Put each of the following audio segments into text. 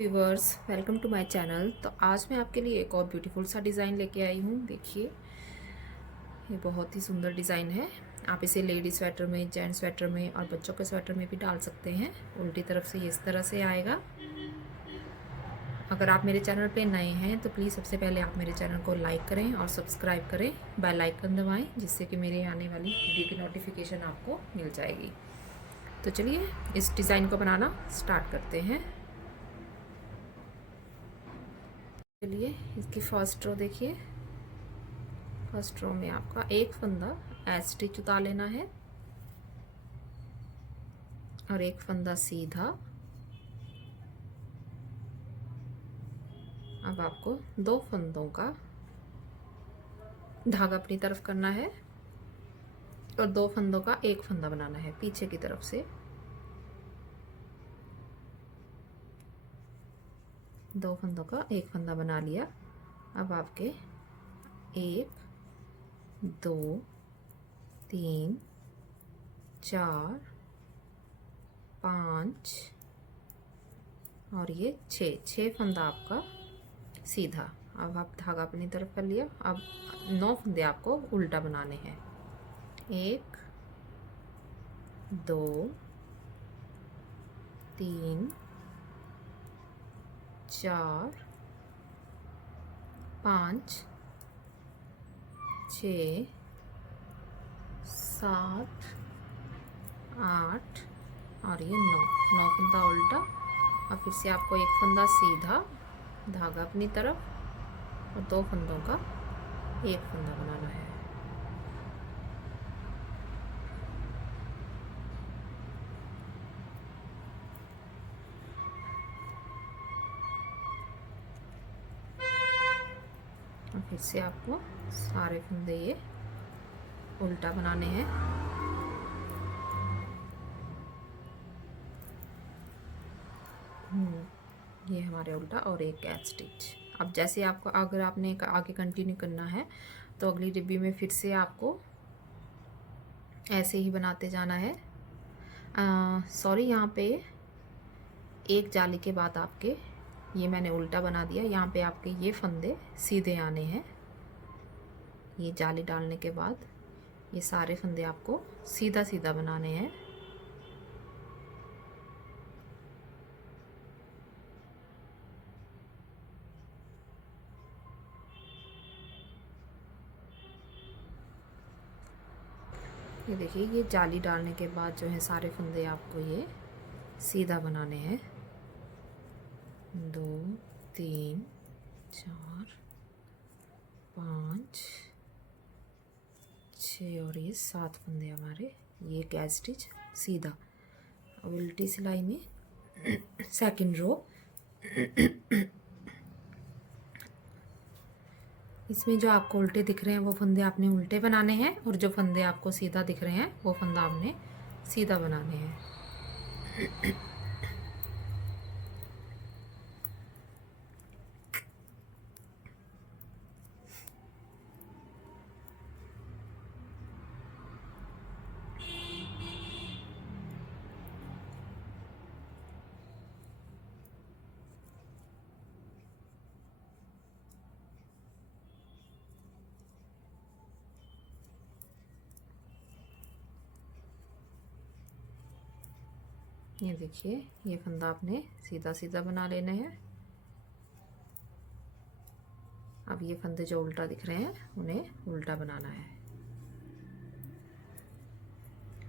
Viewers, welcome to my channel. तो आज मैं आपके लिए एक और ब्यूटीफुल सा डिज़ाइन लेके आई हूँ। देखिए, ये बहुत ही सुंदर डिज़ाइन है। आप इसे लेडी स्वेटर में, जेंट्स स्वेटर में और बच्चों के स्वेटर में भी डाल सकते हैं। उल्टी तरफ से ये इस तरह से आएगा। अगर आप मेरे चैनल पे नए हैं तो प्लीज़ सबसे पहले आप मेरे चैनल को लाइक करें और सब्सक्राइब करें, बेल आइकन दबाएं, जिससे कि मेरे आने वाली वीडियो की नोटिफिकेशन आपको मिल जाएगी। तो चलिए इस डिज़ाइन को बनाना स्टार्ट करते हैं। चलिए इसकी फर्स्ट रो देखिए। फर्स्ट रो में आपका एक फंदा एज स्टिच उतार लेना है और एक फंदा सीधा। अब आपको दो फंदों का धागा अपनी तरफ करना है और दो फंदों का एक फंदा बनाना है पीछे की तरफ से। दो फंदों का एक फंदा बना लिया। अब आपके 1 2 3 4 5 और ये 6 फंदा आपका सीधा। अब आप धागा अपनी तरफ कर लिया। अब 9 फंदे आपको उल्टा बनाने हैं। 1 2 3 4 5 6 7 8 और ये 9 फंदा उल्टा। और फिर से आपको एक फंदा सीधा, धागा अपनी तरफ और दो फंदों का एक फंदा बनाना है। और फिर से आपको सारे फंदे ये उल्टा बनाने हैं। ये हमारे उल्टा और एक कैच स्टिच। अब जैसे आपको अगर आपने आगे कंटिन्यू करना है तो अगली डिब्बी में फिर से आपको ऐसे ही बनाते जाना है। सॉरी, यहाँ पे एक जाली के बाद आपके ये मैंने उल्टा बना दिया। यहाँ पे आपके ये फंदे सीधे आने हैं। ये जाली डालने के बाद ये सारे फंदे आपको सीधा सीधा बनाने हैं। ये देखिए, ये जाली डालने के बाद जो है सारे फंदे आपको ये सीधा बनाने हैं। 2 3 4 5 6 और ये 7 फंदे हमारे ये कैच स्टिच सीधा। अब उल्टी सिलाई में सेकंड रो, इसमें जो आपको उल्टे दिख रहे हैं वो फंदे आपने उल्टे बनाने हैं और जो फंदे आपको सीधा दिख रहे हैं वो फंदा आपने सीधा बनाने हैं। ये देखिए, ये फंदा आपने सीधा सीधा बना लेना है। अब ये फंदे जो उल्टा दिख रहे हैं उन्हें उल्टा बनाना है।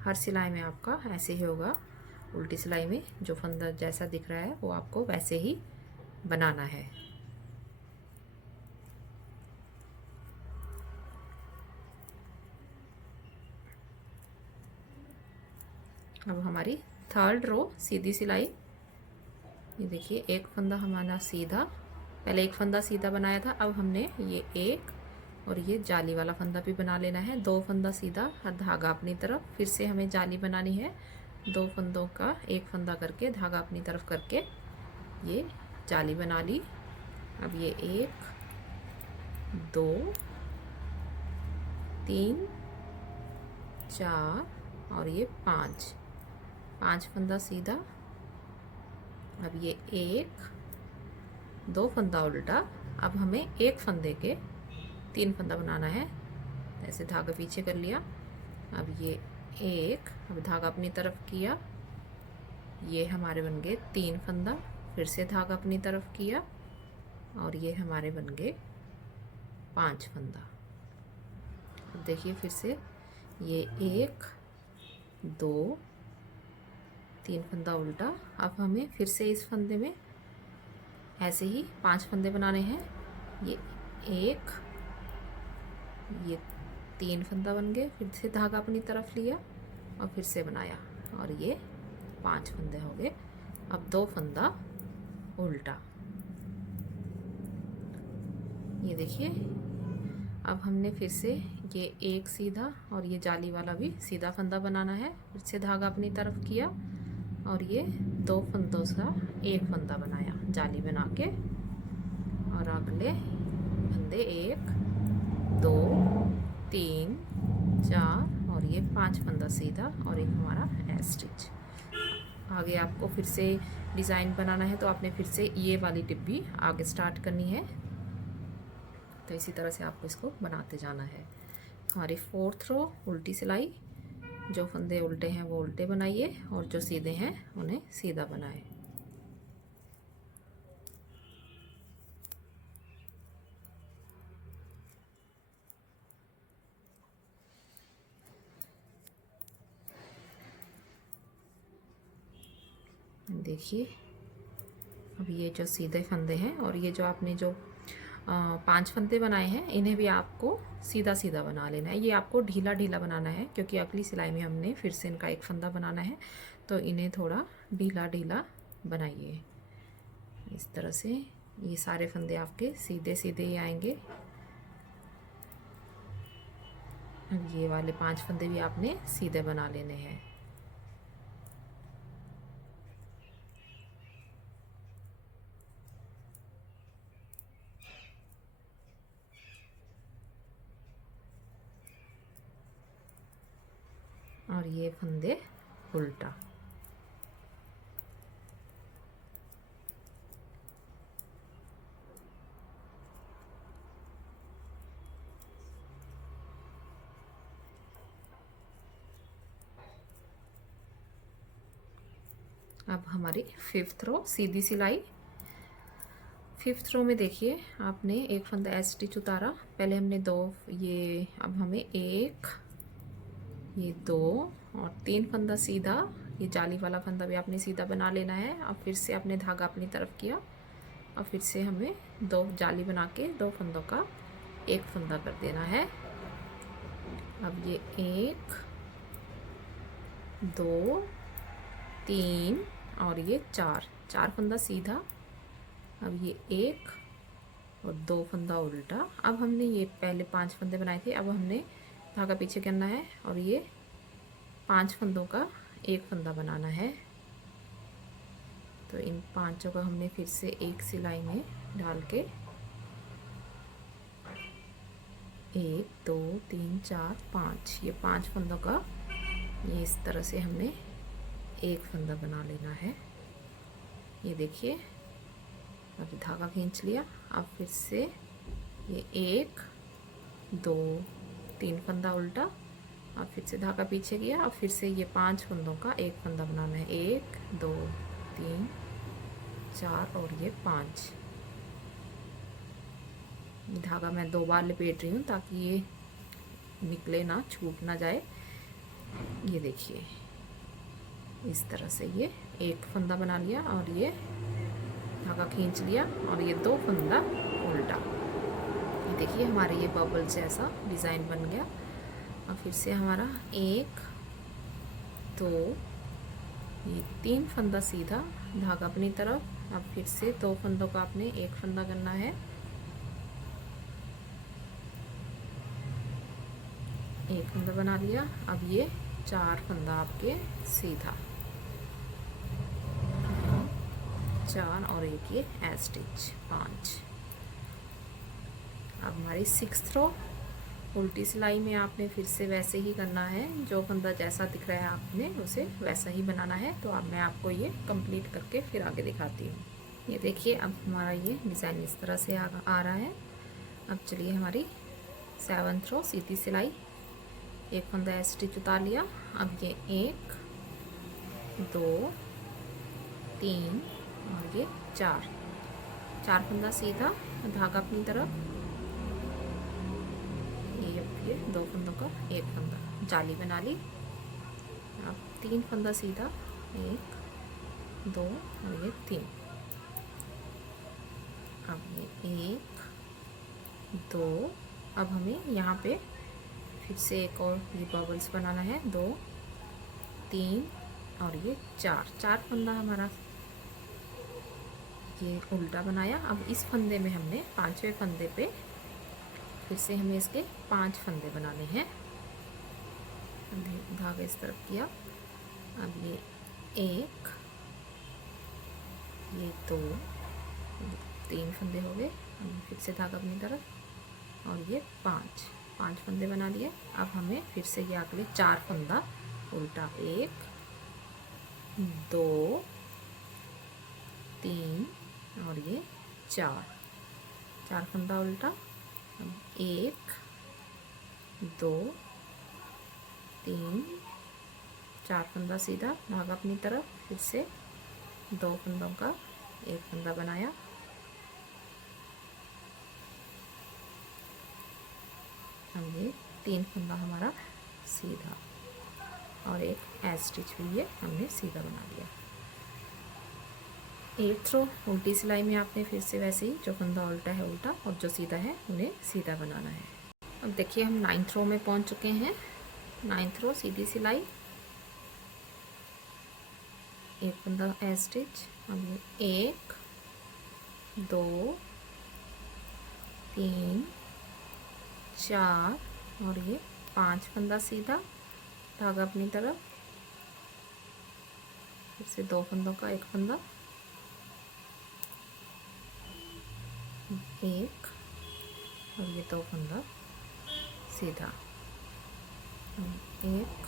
हर सिलाई में आपका ऐसे ही होगा। उल्टी सिलाई में जो फंदा जैसा दिख रहा है वो आपको वैसे ही बनाना है। अब हमारी थर्ड रो सीधी सिलाई। ये देखिए, एक फंदा हमारा सीधा, पहले एक फंदा सीधा बनाया था। अब हमने ये एक और ये जाली वाला फंदा भी बना लेना है। दो फंदा सीधा और धागा अपनी तरफ। फिर से हमें जाली बनानी है। दो फंदों का एक फंदा करके धागा अपनी तरफ करके ये जाली बना ली। अब ये 1 2 3 4 और ये 5 फंदा सीधा। अब ये 1 2 फंदा उल्टा। अब हमें एक फंदे के 3 फंदा बनाना है। ऐसे धागा पीछे कर लिया। अब ये एक, अब धागा अपनी तरफ किया, ये हमारे बन गए 3 फंदा। फिर से धागा अपनी तरफ किया और ये हमारे बन गए 5 फंदा। अब देखिए फिर से ये 1 2 3 फंदा उल्टा। अब हमें फिर से इस फंदे में ऐसे ही 5 फंदे बनाने हैं। ये 1, ये 3 फंदा बन गए। फिर से धागा अपनी तरफ लिया और फिर से बनाया और ये 5 फंदे हो गए। अब 2 फंदा उल्टा। ये देखिए अब हमने फिर से ये एक सीधा और ये जाली वाला भी सीधा फंदा बनाना है। फिर से धागा अपनी तरफ किया और ये 2 फंदों का एक फंदा बनाया जाली बना के। और अगले फंदे 1 2 3 4 और ये 5 फंदा सीधा और एक हमारा ए स्टिच। आगे आपको फिर से डिज़ाइन बनाना है तो आपने फिर से ये वाली टिप भी आगे स्टार्ट करनी है। तो इसी तरह से आपको इसको बनाते जाना है। हमारी 4th रो उल्टी सिलाई। जो फंदे उल्टे हैं वो उल्टे बनाइए और जो सीधे हैं उन्हें सीधा बनाए। देखिए अब ये जो सीधे फंदे हैं और ये जो आपने जो 5 फंदे बनाए हैं इन्हें भी आपको सीधा सीधा बना लेना है। ये आपको ढीला ढीला बनाना है क्योंकि अगली सिलाई में हमने फिर से इनका एक फंदा बनाना है, तो इन्हें थोड़ा ढीला ढीला बनाइए। इस तरह से ये सारे फंदे आपके सीधे सीधे ही आएंगे। अब ये वाले 5 फंदे भी आपने सीधे बना लेने हैं। और ये फंदे उल्टा। अब हमारी 5th रो सीधी सिलाई। 5th रो में देखिए आपने एक फंदा ऐसे स्टिच उतारा। पहले हमने 2, ये अब हमें 1 ये 2 और 3 फंदा सीधा। ये जाली वाला फंदा भी आपने सीधा बना लेना है। अब फिर से आपने धागा अपनी तरफ किया और फिर से हमें 2 जाली बना के 2 फंदों का एक फंदा कर देना है। अब ये 1 2 3 और ये 4 फंदा सीधा। अब ये 1 और 2 फंदा उल्टा। अब हमने ये पहले 5 फंदे बनाए थे, अब हमने धागा पीछे करना है और ये 5 फंदों का एक फंदा बनाना है। तो इन 5 को हमने फिर से एक सिलाई में डाल के 1 2 3 4 5 ये 5 फंदों का ये इस तरह से हमने एक फंदा बना लेना है। ये देखिए अभी धागा खींच लिया। अब फिर से ये 1 2 3 फंदा उल्टा। अब फिर से धागा पीछे किया और फिर से ये 5 फंदों का एक फंदा बनाना है। 1 2 3 4 और ये 5। धागा मैं 2 बार लपेट रही हूँ ताकि ये निकले ना, छूट ना जाए। ये देखिए इस तरह से ये एक फंदा बना लिया और ये धागा खींच लिया और ये 2 फंदा उल्टा। ये देखिए हमारे ये बबल जैसा डिज़ाइन बन गया। और फिर से हमारा 1 2 ये 3 फंदा सीधा, धागा अपनी तरफ। अब फिर से 2 फंदों का आपने एक फंदा करना है। एक फंदा बना लिया। अब ये 4 फंदा आपके सीधा, 4 और एक ये ए स्टिच 5। अब हमारी 6th रो उल्टी सिलाई में आपने फिर से वैसे ही करना है। जो फंदा जैसा दिख रहा है आपने उसे वैसा ही बनाना है। तो अब मैं आपको ये कंप्लीट करके फिर आगे दिखाती हूँ। ये देखिए अब हमारा ये डिज़ाइन इस तरह से आ रहा है। अब चलिए हमारी 7th रो सीधी सिलाई, एक फंदा स्टिच उतार लिया। अब ये 1 2 3 और ये 4 फंदा सीधा, धागा अपनी तरफ, ये 2 फंदों का एक फंदा, जाली बना ली। अब 3 फंदा सीधा, 1 2 और ये 3। अब ये 1 2, अब हमें यहाँ पे फिर से एक और ये बबल्स बनाना है, 2 3 और ये 4 फंदा हमारा ये उल्टा बनाया। अब इस फंदे में हमने 5वें फंदे पे फिर से हमें इसके 5 फंदे बनाने हैं। धागा इस तरफ किया। अब ये 1 ये 2 3 फंदे हो गए। फिर से धागा अपनी तरफ और ये 5 फंदे बना लिए। अब हमें फिर से ये अगले 4 फंदा उल्टा, 1 2 3 और ये 4 फंदा उल्टा। 1 2 3 4 फंदा सीधा, धागा अपनी तरफ, फिर से 2 फंदों का एक फंदा बनाया। अब ये 3 फंदा हमारा सीधा और एक एज स्टिच भी ये हमने सीधा बना लिया। 8th रो उल्टी सिलाई में आपने फिर से वैसे ही जो फंदा उल्टा है उल्टा और जो सीधा है उन्हें सीधा बनाना है। अब देखिए हम 9th रो में पहुंच चुके हैं। 9th रो सीधी सिलाई, एक फंदा एज स्टिच। अब ये 1 2 3 4 और ये 5 फंदा सीधा, धागा अपनी तरफ, फिर से 2 फंदों का एक फंदा, 1 और ये 2 फंदा सीधा, 1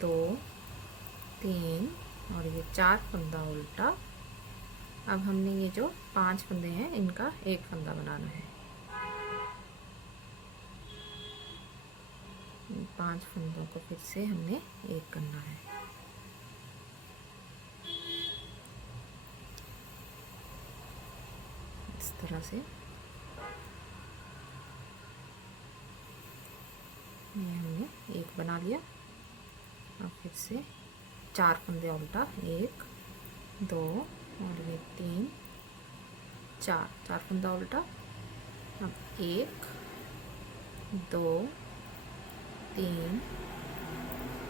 2 3 और ये 4 फंदा उल्टा। अब हमने ये जो 5 फंदे हैं इनका एक फंदा बनाना है। 5 फंदों को फिर से हमने एक करना है। इस तरह से ये हमने एक बना लिया। अब फिर से 4 फंदे उल्टा, 1 2 और ये 3 4 फंदा उल्टा। अब 1 2 3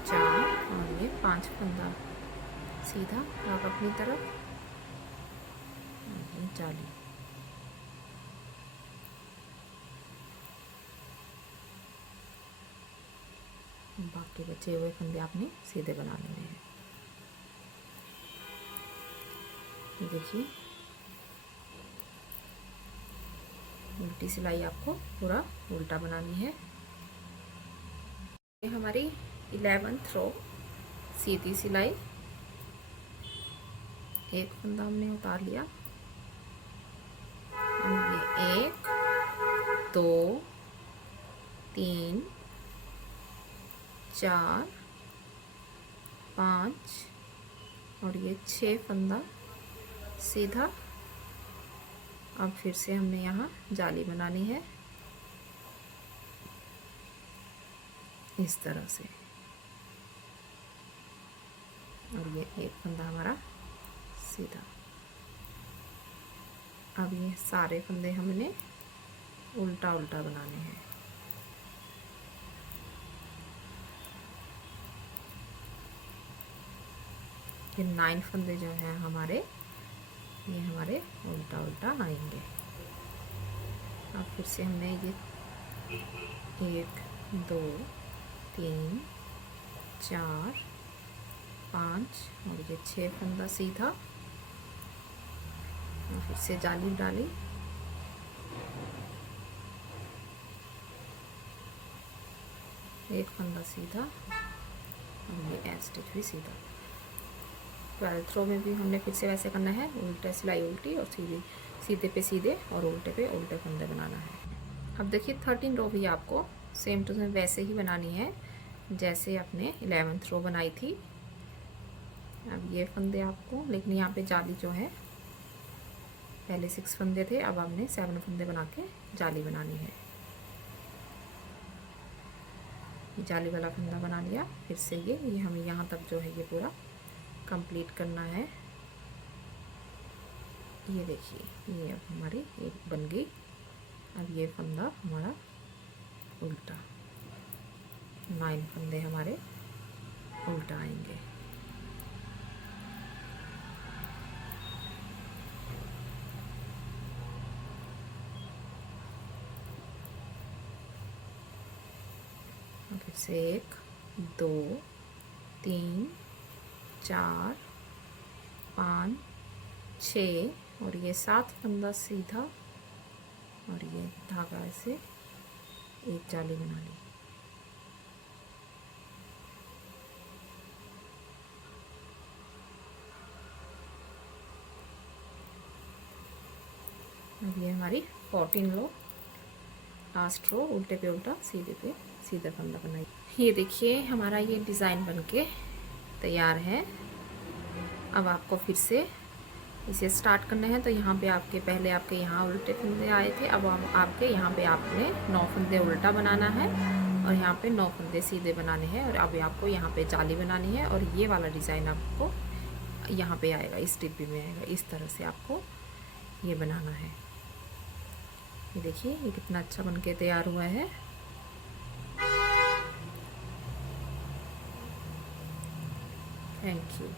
4 और ये 5 फंदा सीधा, आप अपनी तरफ, ये जाली। बाकी बचे हुए फंदे आपने सीधे बना लेने हैं। देखिए उल्टी सिलाई आपको पूरा उल्टा बनानी है। ये हमारी 11th रो सीधी सिलाई, एक फंदा हमने उतार लिया। ये 1 2 3 4 5 और ये 6 फंदा सीधा। अब फिर से हमने यहाँ जाली बनानी है इस तरह से, और ये एक फंदा हमारा सीधा। अब ये सारे फंदे हमने उल्टा उल्टा बनाने हैं। ये 9 फंदे जो हैं हमारे, ये हमारे उल्टा उल्टा आएंगे। अब फिर से हमने ये 1 2 3 4 5 और ये 6 फंदा सीधा, और फिर से जाली डाली। एक फंदा सीधा और ये एज स्टिच भी सीधा। 12th रो में भी हमने फिर से वैसे करना है, उल्टा सिलाई उल्टी और सीधे पे सीधे और उल्टे पे उल्टे फंदे बनाना है। अब देखिए 13 रो भी आपको सेम टू सेम वैसे ही बनानी है जैसे आपने 11th रो बनाई थी। अब ये फंदे आपको, लेकिन यहाँ पे जाली जो है, पहले 6 फंदे थे, अब हमने 7 फंदे बना के जाली बनानी है। जाली वाला फंदा बना लिया, फिर से ये हमें यहाँ तक जो है ये पूरा कंप्लीट करना है। ये देखिए ये अब हमारी एक बन गई। अब ये फंदा हमारा उल्टा, 9 फंदे हमारे उल्टा आएंगे। फिर से 1 2 3 4 5 6 और ये 7 फंदा सीधा और ये धागा ऐसे एक जाली बना ली। अब ये हमारी 14 रो, लास्ट रो, उल्टे पे उल्टा सीधे पे सीधा फंदा बनाई। ये देखिए हमारा ये डिज़ाइन बनके तैयार है। अब आपको फिर से इसे स्टार्ट करना है। तो यहाँ पे आपके पहले आपके यहाँ उल्टे फंदे आए थे, अब आपके यहाँ पे आपने 9 फंदे उल्टा बनाना है और यहाँ पे 9 फंदे सीधे बनाने हैं और अब आपको यहाँ पे जाली बनानी है और ये वाला डिज़ाइन आपको यहाँ पे आएगा, इस डिब्बी में आएगा। इस तरह से आपको ये बनाना है। ये देखिए ये कितना अच्छा बनके तैयार हुआ है। Thank you.